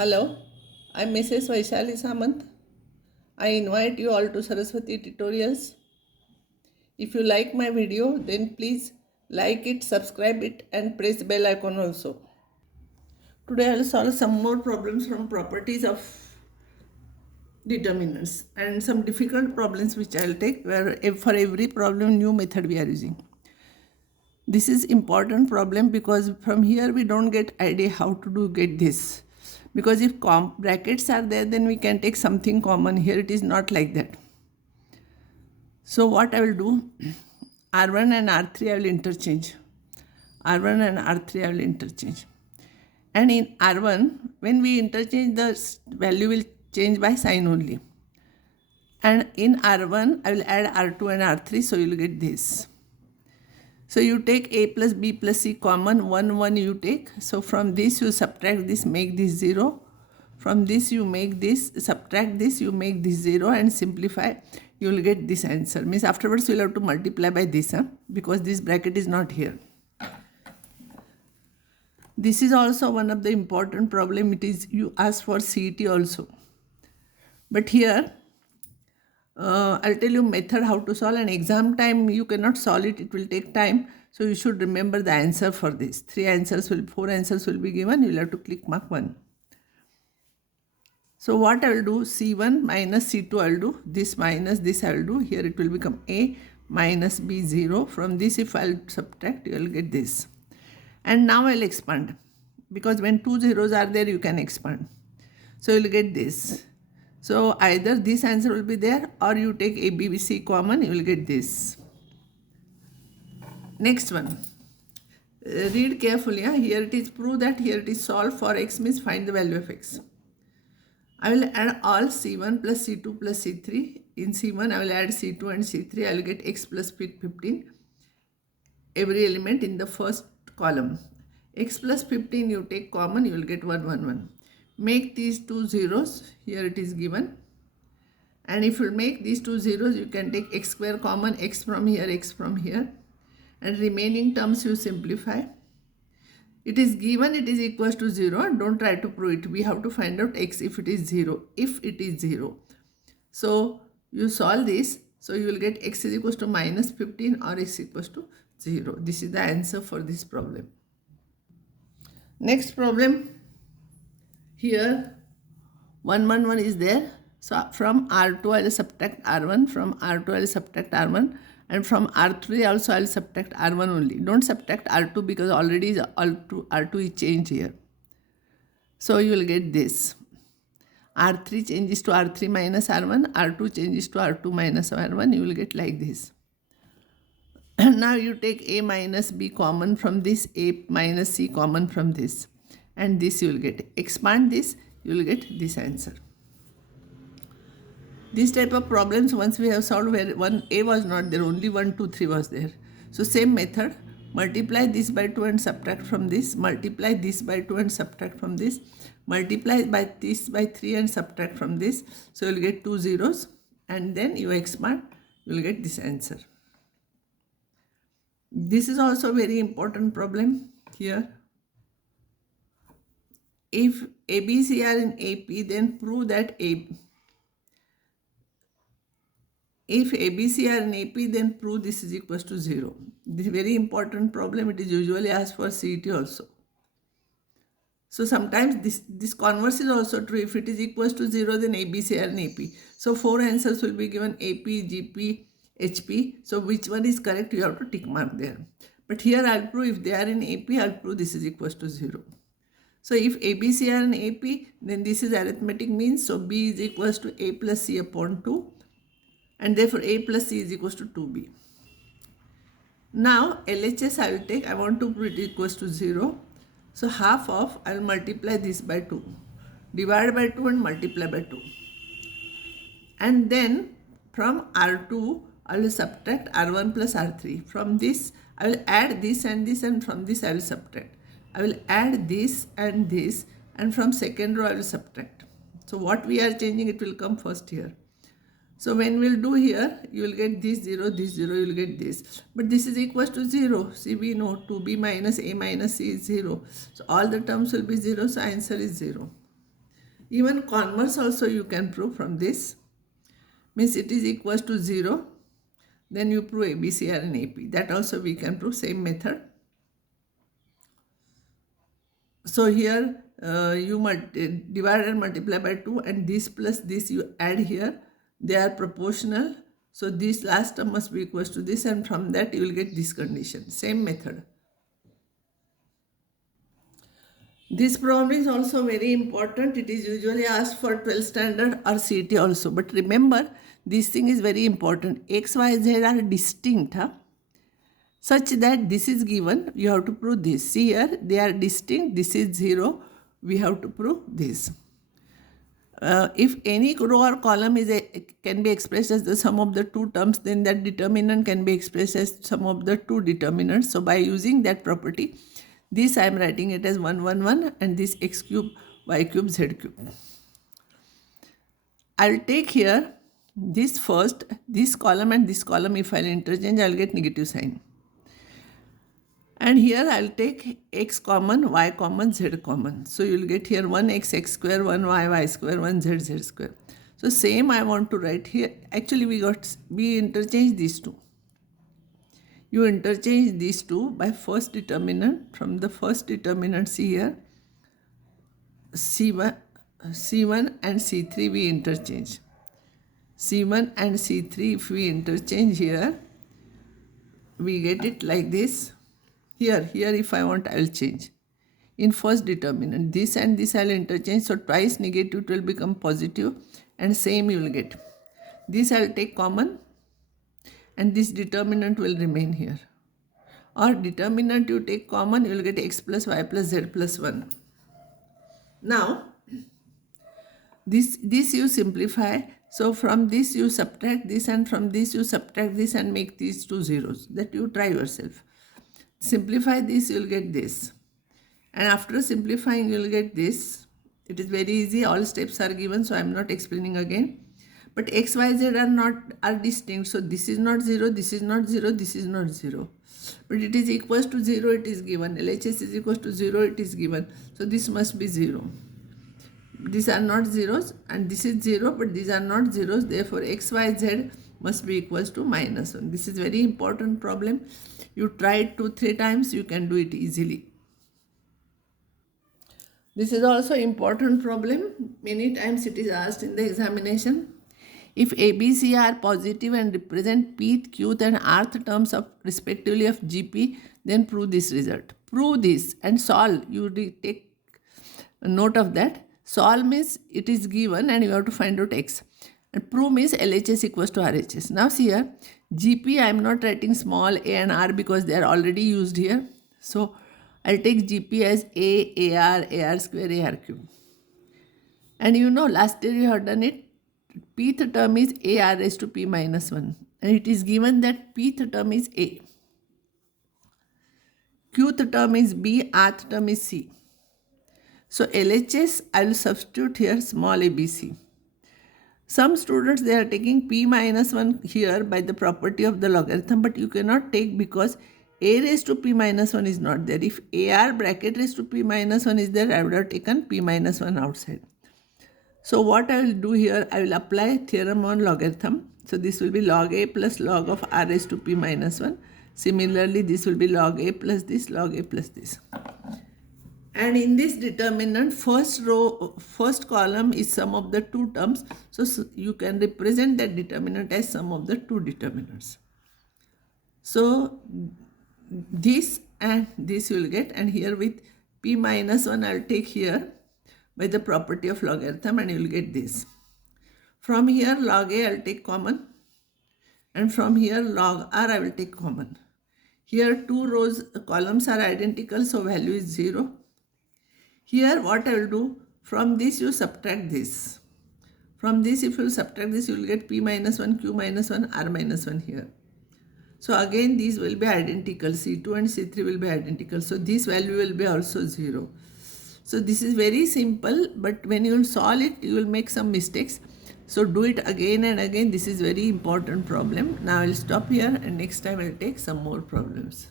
Hello, I'm Mrs. Vaishali Samant. I invite you all to Saraswati Tutorials. If you like my video, then please like it, subscribe it, and press bell icon also. Today I'll solve some more problems from properties of determinants and some difficult problems which I'll take where for every problem new method we are using. This is important problem because from here we don't get idea how to get this. Because if brackets are there, then we can take something common. Here it is not like that. So what I will do, R1 and R3 I will interchange. R1 and R3 I will interchange. And in R1, when we interchange, the value will change by sign only. And in R1, I will add R2 and R3, so you will get this. So you take A plus B plus C common, 1, 1 you take. So from this you subtract this, make this 0. From this you make this, subtract this, you make this 0 and simplify. You will get this answer. Means afterwards you will have to multiply by this, because this bracket is not here. This is also one of the important problem. It is you ask for CET also. But here I'll tell you method how to solve, and exam time you cannot solve it, it will take time. So you should remember the answer for this. 4 answers will be given, you will have to click mark 1. So what I will do, C1 minus C2 I will do, this minus this I will do, here it will become A minus B 0. From this if I will subtract, you will get this. And now I will expand, because when 2 zeros are there you can expand. So you will get this. So either this answer will be there, or you take A, B, C common, you will get this. Next one. Read carefully. Here it is prove that, here it is solve for x means find the value of x. I will add all C1 plus C2 plus C3. In C1 I will add C2 and C3. I will get x plus 15. Every element in the first column. X plus 15 you take common, you will get 1, 1, 1. Make these two zeros, here it is given, and if you make these two zeros you can take x square common, x from here, and remaining terms you simplify. It is given it is equals to 0, don't try to prove it. We have to find out x if it is 0, so you solve this, so you will get x is equals to minus 15 or x equals to 0. This is the answer for this problem. Next problem. Here 1, 1, 1 is there. So from R2 I will subtract R1, from R2 I will subtract R1, and from R3 also I will subtract R1 only. Don't subtract R2 because already R2 is changed here. So you will get this. R3 changes to R3 minus R1, R2 changes to R2 minus R1, you will get like this. Now you take A minus B common from this, A minus C common from this, and this you will get. Expand this, you will get this answer. These type of problems once we have solved where one A was not there, only 1, 2, 3 was there. So same method, multiply this by 2 and subtract from this, multiply this by 2 and subtract from this, multiply by this by 3 and subtract from this. So you will get 2 zeros, and then you expand, you will get this answer. This is also a very important problem here. If ABC are in AP, then prove that if ABC are in AP, then prove this is equals to 0. This is a very important problem. It is usually asked for CET also. So sometimes this converse is also true. If it is equals to 0, then ABC are in AP. So 4 answers will be given, AP, GP, HP. So which one is correct, you have to tick mark there. But here I'll prove if they are in AP, I'll prove this is equals to 0. So if ABC are in AP, then this is arithmetic means. So B is equals to A plus C upon 2. And therefore A plus C is equals to 2B. Now LHS I will take, I want to prove it equals to 0. So half of, I will multiply this by 2. Divide by 2 and multiply by 2. And then from R2, I will subtract R1 plus R3. From this, I will add this, and from this I will subtract. I will add this, and from second row I will subtract. So what we are changing, it will come first here. So when we will do here, you will get this 0, you will get this. But this is equals to 0. See, we know 2b minus a minus c is 0. So all the terms will be 0, so answer is 0. Even converse also you can prove from this. Means it is equals to 0. Then you prove ABC are in AP. That also we can prove, same method. So here you divide and multiply by 2, and this plus this you add here. They are proportional. So this last term must be equals to this, and from that you will get this condition. Same method. This problem is also very important. It is usually asked for 12th standard or CT also. But remember, this thing is very important. X, Y, Z are distinct. Such that this is given, you have to prove this. See here, they are distinct. This is 0. We have to prove this. If any row or column can be expressed as the sum of the two terms, then that determinant can be expressed as sum of the two determinants. So by using that property, this I am writing it as 1, 1, 1, and this x cube, y cube, z cube. I will take here this first, this column and this column. If I will interchange, I will get negative sign. And here I will take x common, y common, z common. So you will get here 1x, x square, 1y, y square, 1z, z square. So same I want to write here. Actually we interchange these two. You interchange these two by first determinant. From the first determinant, see here, C1 and C3 we interchange. C1 and C3 if we interchange here, we get it like this. Here if I want, I will change. In first determinant, this and this I will interchange. So twice negative will become positive, and same you will get. This I will take common, and this determinant will remain here. Or determinant you take common, you will get x plus y plus z plus 1. Now, this you simplify. So from this you subtract this, and from this you subtract this, and make these two zeros. That you try yourself. Simplify this, you will get this. And after simplifying, you will get this. It is very easy. All steps are given, so I am not explaining again. But x, y, z are distinct. So this is not 0, this is not 0, this is not 0. But it is equals to 0, it is given. LHS is equals to 0, it is given. So this must be 0. These are not zeros, and this is 0, but these are not zeros. Therefore, x, y, z must be equals to -1. This is very important problem. You try it 2-3 times, you can do it easily. This is also important problem. Many times it is asked in the examination. If ABC are positive and represent pth, qth and rth terms of respectively of GP, then prove this result. Prove this and solve. You take note of that. Solve means it is given and you have to find out x. And prove means LHS equals to RHS. Now see here, GP I am not writing small a and r because they are already used here. So I'll take GP as A, AR square, AR cube. And you know last year you have done it. Pth term is AR raised to P minus 1. And it is given that pth term is A. Qth term is B, rth term is C. So LHS I will substitute here small abc. Some students they are taking P minus 1 here by the property of the logarithm, but you cannot take because A raised to P minus 1 is not there. If AR bracket raised to P minus 1 is there, I would have taken P minus 1 outside. So what I will do here, I will apply theorem on logarithm. So this will be log A plus log of R raised to P minus 1. Similarly, this will be log A plus this, log A plus this. And in this determinant, first column is sum of the two terms. So you can represent that determinant as sum of the two determinants. So this and this you will get, and here with P minus 1 I will take here by the property of logarithm, and you will get this. From here log A I will take common, and from here log R I will take common. Here two columns are identical, so value is 0. Here what I will do, from this you subtract this. From this if you subtract this, you will get P minus 1, Q minus 1, R minus 1 here. So again these will be identical, C2 and C3 will be identical. So this value will be also 0. So this is very simple, but when you will solve it, you will make some mistakes. So do it again and again. This is very important problem. Now I will stop here and next time I will take some more problems.